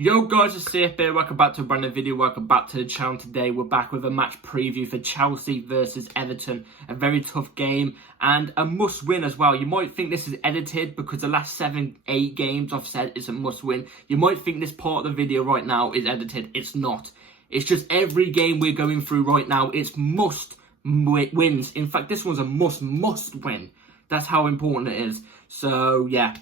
Yo guys, it's CF here. Welcome back to a brand new video. Welcome back to the channel. Today we're back with a match preview for Chelsea versus Everton. A very tough game and a must win as well. You might think this is edited because the last 7-8 games I've said it's a must win. You might think this part of the video right now is edited. It's not. It's just every game we're going through right now, it's must wins. In fact, this one's a must win. That's how important it is. So yeah.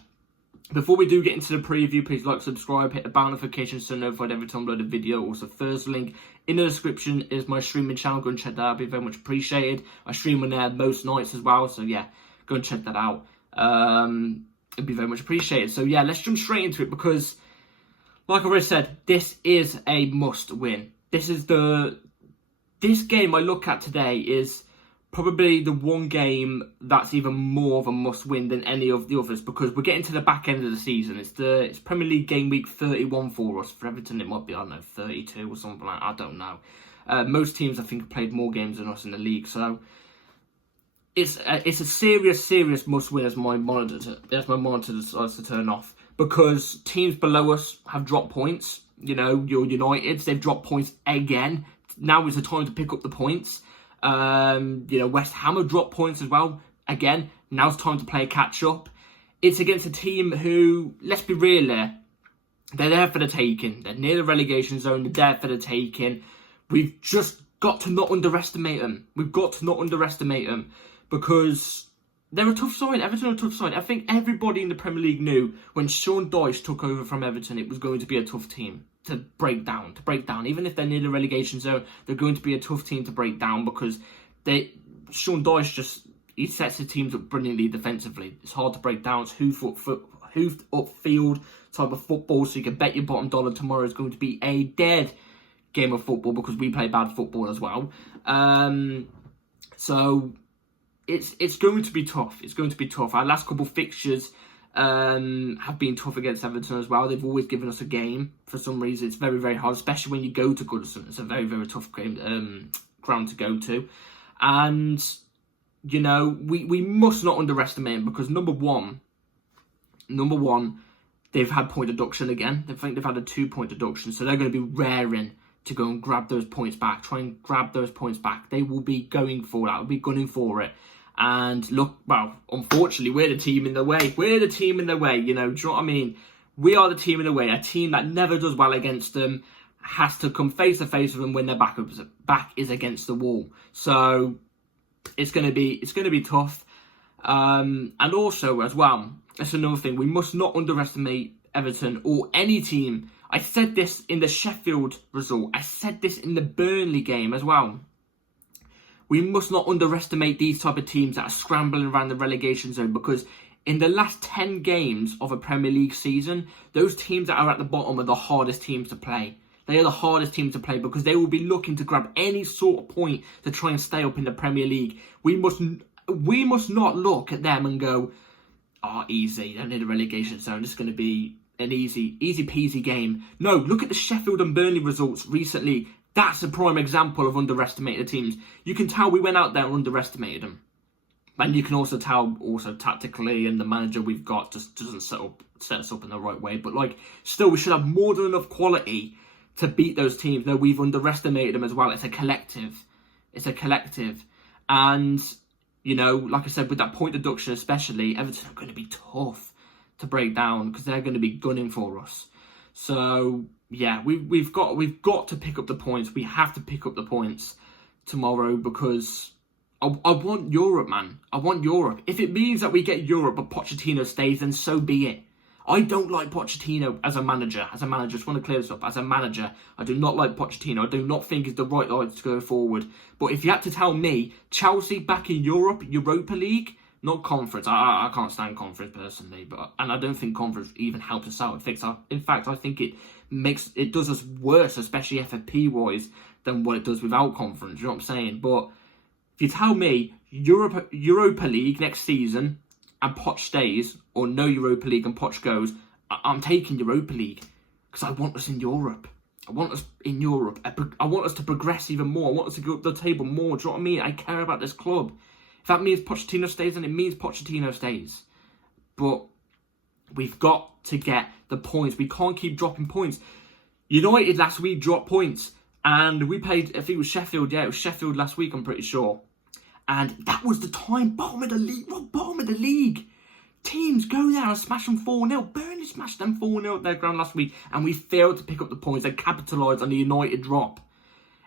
Before we do get into the preview, please like, subscribe, hit the bell notification so notified every time I upload a video. Also, first link in the description is my streaming channel. Go and check that out. It'd be very much appreciated. I stream on there most nights as well. So yeah, go and check that out. It'd be very much appreciated. So yeah, let's jump straight into it because, like I already said, this is a must win. This game I look at today is probably the one game that's even more of a must-win than any of the others because we're getting to the back end of the season. It's Premier League game week 31 for us. For Everton, it might be, I don't know, 32 or something like that. I don't know. Most teams, I think, have played more games than us in the league. So it's a serious must-win as my monitor decides to turn off because teams below us have dropped points. You know, your Uniteds, they've dropped points again. Now is the time to pick up the points. West Ham have dropped points as well. Again, now's time to play catch up. It's against a team who, let's be real there, they're there for the taking. They're near the relegation zone. They're there for the taking. We've just got to not underestimate them. We've got to not underestimate them because they're a tough side. Everton are a tough side. I think everybody in the Premier League knew when Sean Dyche took over from Everton, it was going to be a tough team to break down. Even if they're near the relegation zone, they're going to be a tough team to break down because Sean Dyche he sets the teams up brilliantly defensively. It's hard to break down. It's hoofed up field type of football, so you can bet your bottom dollar tomorrow is going to be a dead game of football because we play bad football as well. So it's going to be tough. It's going to be tough. Our last couple fixtures have been tough against Everton as well. They've always given us a game for some reason. It's very, very hard, especially when you go to Goodison. It's a very, very tough game, ground to go to. And, you know, we must not underestimate them because number one, they've had point deduction again. I think they've had a 2-point deduction, so they're going to be raring to go and grab those points back. Try and grab those points back. They will be going for that. They'll be gunning for it. And look, well, unfortunately, we're the team in the way. We're the team in the way, you know, do you know what I mean? We are the team in the way. A team that never does well against them has to come face to face with them when their back is against the wall. So it's gonna be tough. And also as well, that's another thing. We must not underestimate Everton or any team. I said this in the Sheffield result. I said this in the Burnley game as well. We must not underestimate these type of teams that are scrambling around the relegation zone because in the last 10 games of a Premier League season, those teams that are at the bottom are the hardest teams to play. They are the hardest teams to play because they will be looking to grab any sort of point to try and stay up in the Premier League. We must not look at them and go, easy, they're near the relegation zone. This is going to be an easy peasy game. No, look at the Sheffield and Burnley results recently. That's a prime example of underestimated teams. You can tell we went out there and underestimated them. And you can also tell, tactically, and the manager we've got just doesn't set us up in the right way. But, still, we should have more than enough quality to beat those teams. No, we've underestimated them as well. It's a collective. And, you know, like I said, with that point deduction especially, Everton are going to be tough to break down because they're going to be gunning for us. So yeah, we've got to pick up the points. We have to pick up the points tomorrow because I want Europe, man. I want Europe. If it means that we get Europe but Pochettino stays, then so be it. I don't like Pochettino as a manager. I just want to clear this up. As a manager, I do not like Pochettino. I do not think he's the right guy to go forward. But if you had to tell me, Chelsea back in Europe, Europa League, not conference. I can't stand conference personally, and I don't think conference even helps us out. In fact, I think it does us worse, especially FFP wise, than what it does without conference. You know what I'm saying? But if you tell me Europa League next season and Poch stays, or no Europa League and Poch goes, I'm taking Europa League because I want us in Europe. I want us in Europe. I want us to progress even more. I want us to go up the table more. Do you know what I mean? I care about this club. If that means Pochettino stays, then it means Pochettino stays. But we've got to get the points. We can't keep dropping points. United last week dropped points, and we played, I think it was Sheffield, yeah, it was Sheffield last week, I'm pretty sure. And that was the time, bottom of the league, we're bottom of the league. Teams go there and smash them 4-0. Burnley smashed them 4-0 at their ground last week, and we failed to pick up the points and capitalise on the United drop.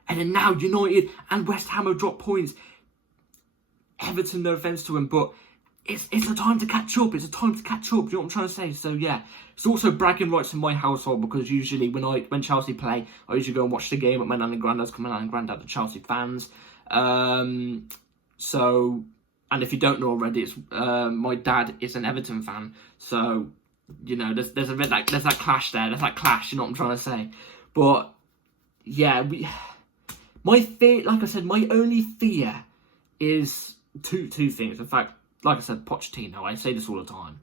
And then now United and West Ham have dropped points. Everton, no offence to him, but it's a time to catch up. It's a time to catch up. Do you know what I'm trying to say? So yeah, it's also bragging rights in my household, because usually when Chelsea play, I usually go and watch the game at my nan and granddad's. Because my nan and granddad are Chelsea fans. So, and if you don't know already, it's my dad is an Everton fan. So, you know, there's a bit like there's that clash there. There's that clash. You know what I'm trying to say? But yeah, my fear, like I said, my only fear is two things. In fact, like I said, Pochettino, I say this all the time.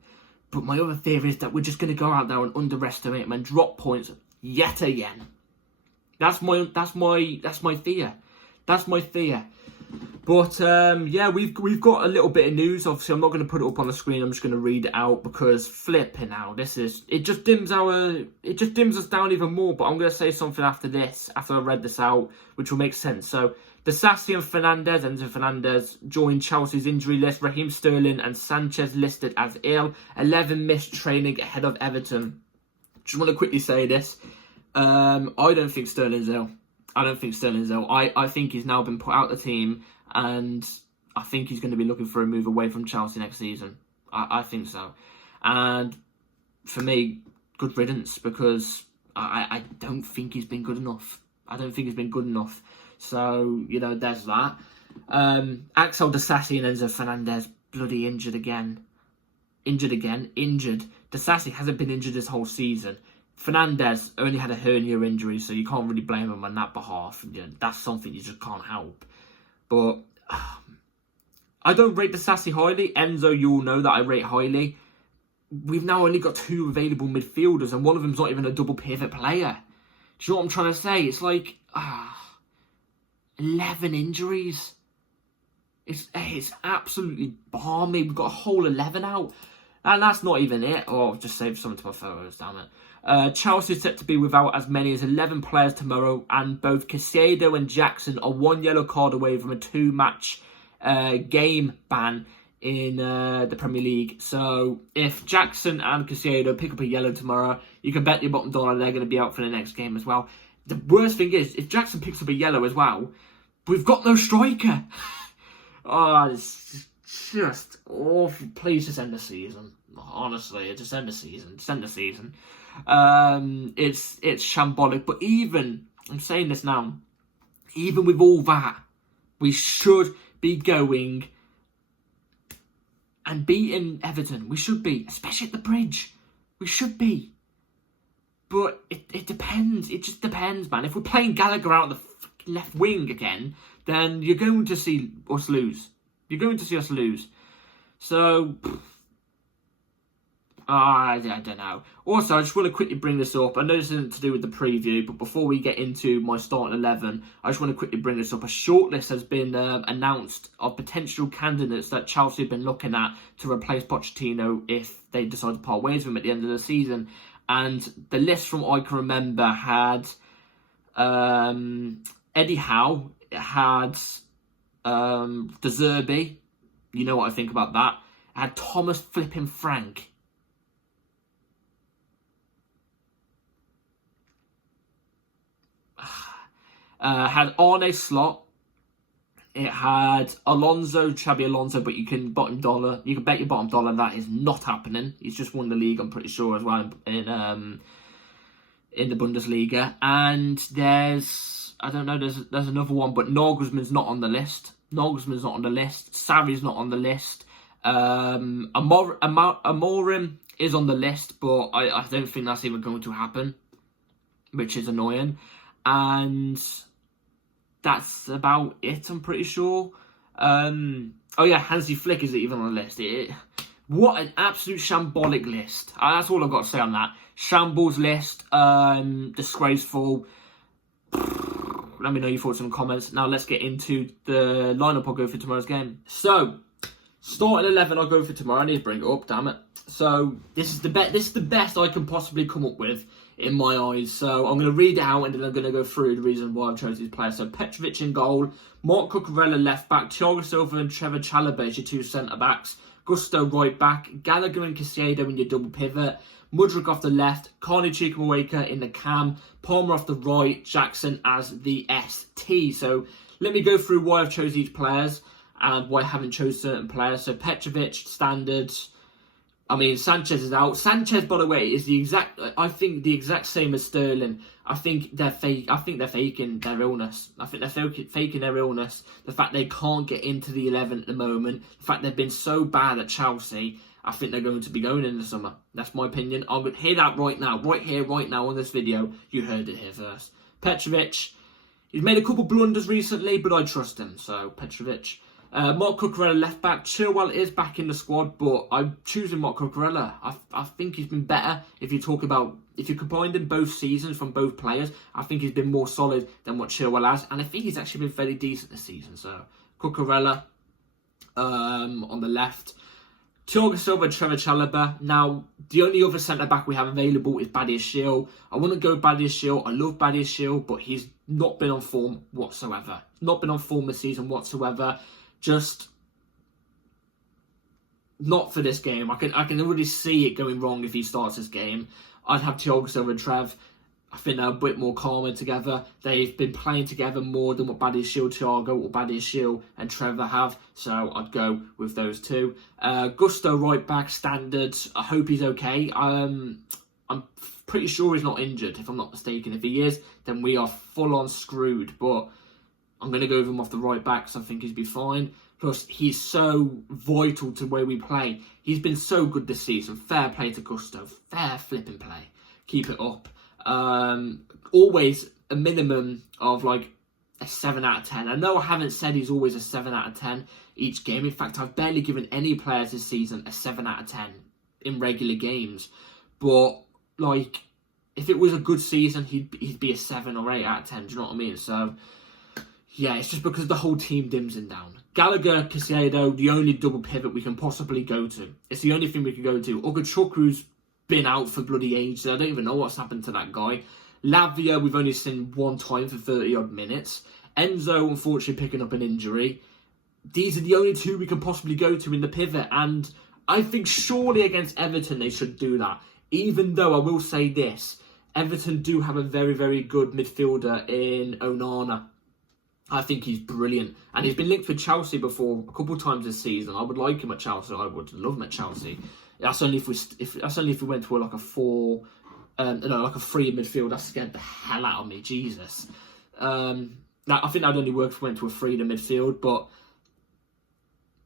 But my other fear is that we're just going to go out there and underestimate him and drop points yet again. That's my fear. That's my fear. But yeah, we've got a little bit of news. Obviously, I'm not going to put it up on the screen. I'm just going to read it out, because flipping out, it just dims us down even more. But I'm going to say something after I read this out, which will make sense. So, Disasi and Enzo Fernandez joined Chelsea's injury list. Raheem Sterling and Sanchez listed as ill. 11 missed training ahead of Everton. Just want to quickly say this. I don't think Sterling's ill. I think he's now been put out the team, and I think he's going to be looking for a move away from Chelsea next season. I think so. And for me, good riddance, because I don't think he's been good enough. So, you know, there's that. Axel Disasi and Enzo Fernandez bloody injured again. Disasi hasn't been injured this whole season. Fernandez only had a hernia injury, so you can't really blame him on that behalf. You know, that's something you just can't help. But I don't rate Disasi highly. Enzo, you all know that I rate highly. We've now only got 2 available midfielders, and one of them's not even a double pivot player. Do you know what I'm trying to say? It's like 11 injuries. It's absolutely balmy. We've got a whole 11 out. And that's not even it. Oh, I've just saved something to my photos, damn it. Chelsea is set to be without as many as 11 players tomorrow, and both Caicedo and Jackson are 1 yellow card away from a 2-match game ban in the Premier League. So if Jackson and Caicedo pick up a yellow tomorrow, you can bet your bottom dollar they're going to be out for the next game as well. The worst thing is, if Jackson picks up a yellow as well, we've got no striker. Oh, it's just awful. Please just end the season. Honestly, just end the season. It's shambolic. But even, I'm saying this now, even with all that, we should be going and beating Everton. We should be, especially at the Bridge. We should be. But it depends. It just depends, man. If we're playing Gallagher out of the left wing again, then you're going to see us lose. So, I don't know. Also, I just want to quickly bring this up. I know this isn't to do with the preview, but before we get into my starting 11, I just want to quickly bring this up. A shortlist has been announced of potential candidates that Chelsea have been looking at to replace Pochettino if they decide to part ways with him at the end of the season. And the list, from what I can remember, had Eddie Howe, it had De Zerbi. You know what I think about that. It had Thomas flipping Frank. Had Arne Slot. It had Xabi Alonso, but you can bet your bottom dollar that is not happening. He's just won the league, I'm pretty sure, as well, in the Bundesliga. And there's another one, but Nagelsmann's not on the list. Sarri's not on the list. Amorim is on the list, but I don't think that's even going to happen, which is annoying. And that's about it, I'm pretty sure. Oh yeah, Hansi Flick isn't even on the list. What an absolute shambolic list. That's all I've got to say on that. Shambles list. Disgraceful. Let me know your thoughts in the comments. Now let's get into the lineup I'll go for tomorrow's game. So, starting 11 I'll go for tomorrow. I need to bring it up, damn it. So, this is the best I can possibly come up with in my eyes. So I'm going to read it out and then I'm going to go through the reason why I've chosen these players. So Petrovic in goal, Mark Cucurella left back, Thiago Silva and Trevor Chalobah as your two centre backs, Gusto right back, Gallagher and Caicedo in your double pivot, Mudryk off the left, Carney Chukwuemeka in the cam, Palmer off the right, Jackson as the ST. So let me go through why I've chosen each players and why I haven't chosen certain players. So Petrovic, standard. I mean, Sanchez is out. Sanchez, by the way, is the exact same as Sterling. I think they're faking their illness. I think they're faking their illness. The fact they can't get into the 11 at the moment. The fact they've been so bad at Chelsea. I think they're going to be going in the summer. That's my opinion. I'm going to hear that right now. Right here, right now on this video. You heard it here first. Petrovic. He's made a couple blunders recently, but I trust him. So, Petrovic. Mark Cucurella left back. Chilwell is back in the squad, but I'm choosing Mark Cucurella. I think he's been better. If you combined in both seasons from both players, I think he's been more solid than what Chilwell has, and I think he's actually been fairly decent this season. So Cucurella on the left. Thiago Silva and Trevor Chalobah. Now, the only other centre-back we have available is Badiashile. I wouldn't go Badiashile. I love Badiashile, but he's not been on form whatsoever. Not been on form this season whatsoever. Just not for this game. I can already see it going wrong if he starts this game. I'd have Thiago Silva and Trev. I think they're a bit more calmer together. They've been playing together more than what Badiashile, Thiago, or Badiashile and Trevor have. So I'd go with those two. Gusto right back, standard. I hope he's okay. I'm pretty sure he's not injured, if I'm not mistaken. If he is, then we are full on screwed. But I'm going to go with him off the right back, so I think he'll be fine. Plus, he's so vital to where we play. He's been so good this season. Fair play to Gusto. Fair flipping play. Keep it up. Always a minimum of like a 7 out of 10. I know I haven't said he's always a 7 out of 10 each game. In fact, I've barely given any players this season a 7 out of 10 in regular games. But, like, if it was a good season, he'd be a 7 or 8 out of 10. Do you know what I mean? So, yeah, it's just because the whole team dims him down. Gallagher, Caicedo, the only double pivot we can possibly go to. It's the only thing we can go to. Ugochukru's been out for bloody ages. I don't even know what's happened to that guy. Lavia, we've only seen one time for 30-odd minutes. Enzo, unfortunately, picking up an injury. These are the only two we can possibly go to in the pivot. And I think surely against Everton they should do that. Even though I will say this, Everton do have a very, very good midfielder in Onana. I think he's brilliant. And he's been linked with Chelsea before a couple of times this season. I would like him at Chelsea. I would love him at Chelsea. That's only if we went to like a 3 midfield. That scared the hell out of me. Jesus. I think that'd only work if we went to a 3 midfield. But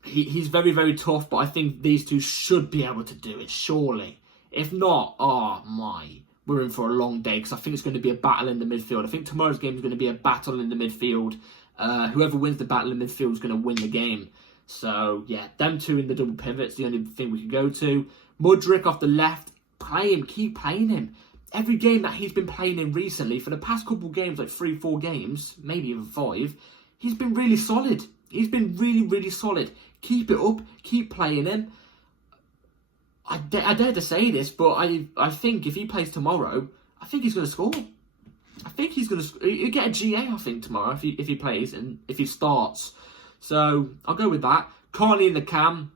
he's very, very tough. But I think these two should be able to do it, surely. If not, oh my, we're in for a long day. Because I think it's going to be a battle in the midfield. I think tomorrow's game is going to be a battle in the midfield. Whoever wins the battle in the midfield is going to win the game. So, yeah, them two in the double pivot's the only thing we can go to. Mudryk off the left, play him, keep playing him. Every game that he's been playing in recently, for the past couple of games, like 3-4 games, maybe even 5, he's been really solid. He's been really, really solid. Keep it up, keep playing him. I dare to say this, but I think if he plays tomorrow, I think he's going to score. I think he's going to he'll get a GA, I think, tomorrow if he plays and if he starts. So, I'll go with that. Carney in the cam.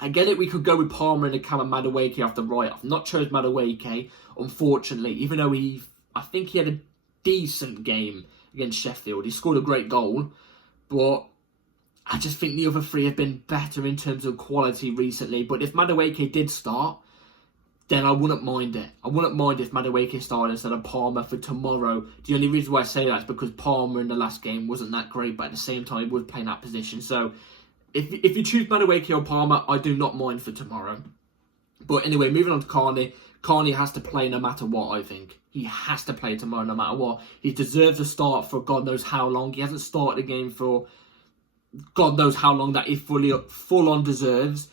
I get it, we could go with Palmer in the cam and Madueke off the right. I've not chose Madueke, unfortunately, even though I think he had a decent game against Sheffield. He scored a great goal, but I just think the other three have been better in terms of quality recently. But if Madueke did start, then I wouldn't mind it. I wouldn't mind if Madueke started instead of Palmer for tomorrow. The only reason why I say that is because Palmer in the last game wasn't that great, but at the same time, he was playing that position. So, if you choose Madueke or Palmer, I do not mind for tomorrow. But anyway, moving on to Carney. Carney has to play no matter what, I think. He has to play tomorrow no matter what. He deserves a start for God knows how long. He hasn't started the game for God knows how long that he full on deserves.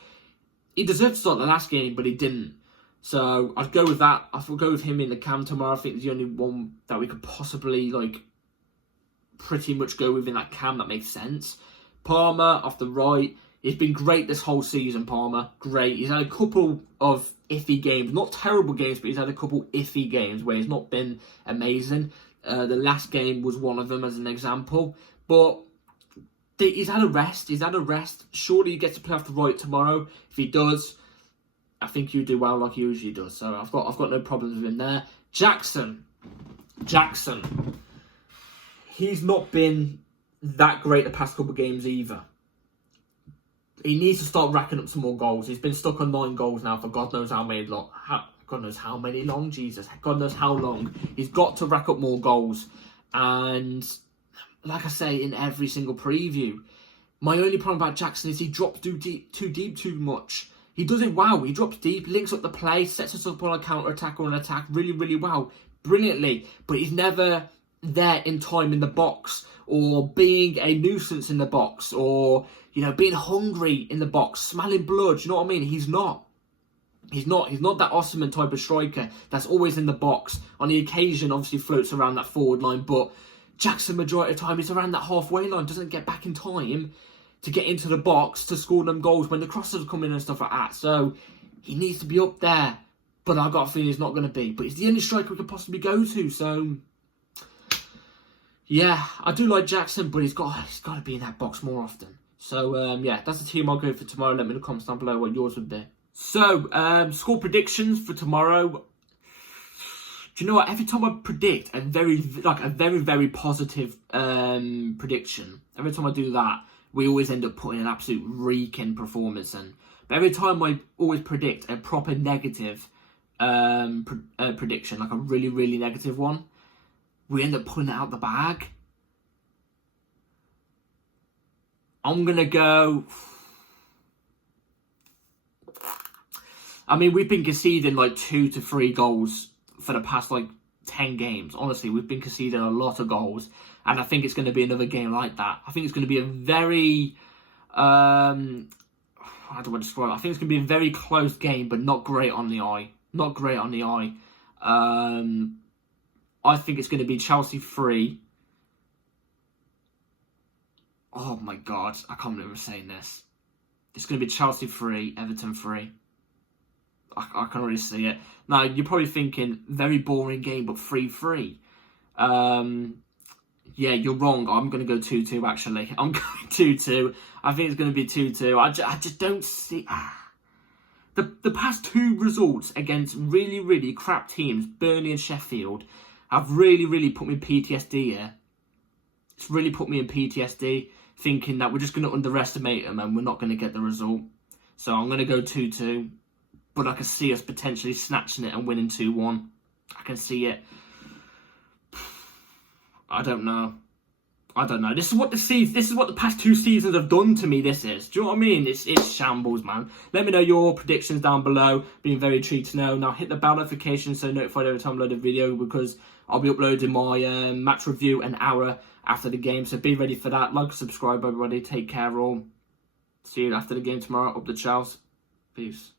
He deserved to start the last game, but he didn't. So I'd go with that. I'll go with him in the cam tomorrow. I think it's the only one that we could possibly pretty much go with in that cam that makes sense. Palmer off the right. He's been great this whole season, Palmer. Great. He's had a couple of iffy games. Not terrible games, but he's had a couple iffy games where he's not been amazing. The last game was one of them as an example. But he's had a rest. He's had a rest. Surely he gets to play off the right tomorrow. If he does, I think you do well like he usually does. So I've got no problems with him there. Jackson. He's not been that great the past couple of games either. He needs to start racking up some more goals. He's been stuck on 9 goals now for God knows how many long. God knows how many long, Jesus. God knows how long. He's got to rack up more goals. And like I say in every single preview, my only problem about Jackson is he drops too deep too much. He does it well. He drops deep, links up the play, sets us up on a counter-attack or an attack really, really well. Brilliantly. But he's never there in time in the box, or being a nuisance in the box, or, you know, being hungry in the box, smelling blood. You know what I mean? He's not. He's not that Osimhen type of striker that's always in the box. On the occasion, obviously floats around that forward line, but Jackson, majority of the time, is around that halfway line. Doesn't get back in time to get into the box to score them goals when the crosses come in and stuff like that. So he needs to be up there, but I've got a feeling he's not going to be. But he's the only striker we could possibly go to. So yeah, I do like Jackson, but he's got to be in that box more often. So yeah, that's the team I'll go for tomorrow. Let me know in the comments down below what yours would be. So score predictions for tomorrow. Do you know what? Every time I predict a very positive prediction, every time I do that, we always end up putting an absolute reeking performance in. But every time I always predict a proper negative prediction, like a really, really negative one, we end up pulling it out the bag. I'm going to go... I mean, we've been conceding like 2 to 3 goals for the past like 10 games. Honestly, we've been conceding a lot of goals. And I think it's going to be another game like that. I think it's going to be a very... how do I describe it? I think it's going to be a very close game, but not great on the eye. Not great on the eye. I think it's going to be Chelsea 3. Oh my God, I can't believe I'm saying this. It's going to be Chelsea 3, Everton 3. I can already see it. Now, you're probably thinking, very boring game, but 3-3. Yeah, you're wrong. I'm going to go 2-2, actually. I'm going 2-2. I think it's going to be 2-2. I just don't see... The past 2 results against really, really crap teams, Burnley and Sheffield, have really, really put me in PTSD here. It's really put me in PTSD, thinking that we're just going to underestimate them and we're not going to get the result. So I'm going to go 2-2. But I can see us potentially snatching it and winning 2-1. I can see it. I don't know. This is what the past 2 seasons have done to me. This is. Do you know what I mean? It's shambles, man. Let me know your predictions down below. Being very intrigued to know. Now hit the bell notification so notified every time I upload a video, because I'll be uploading my match review an hour after the game. So be ready for that. Like and subscribe, everybody. Take care all. See you after the game tomorrow. Up the Chels. Peace.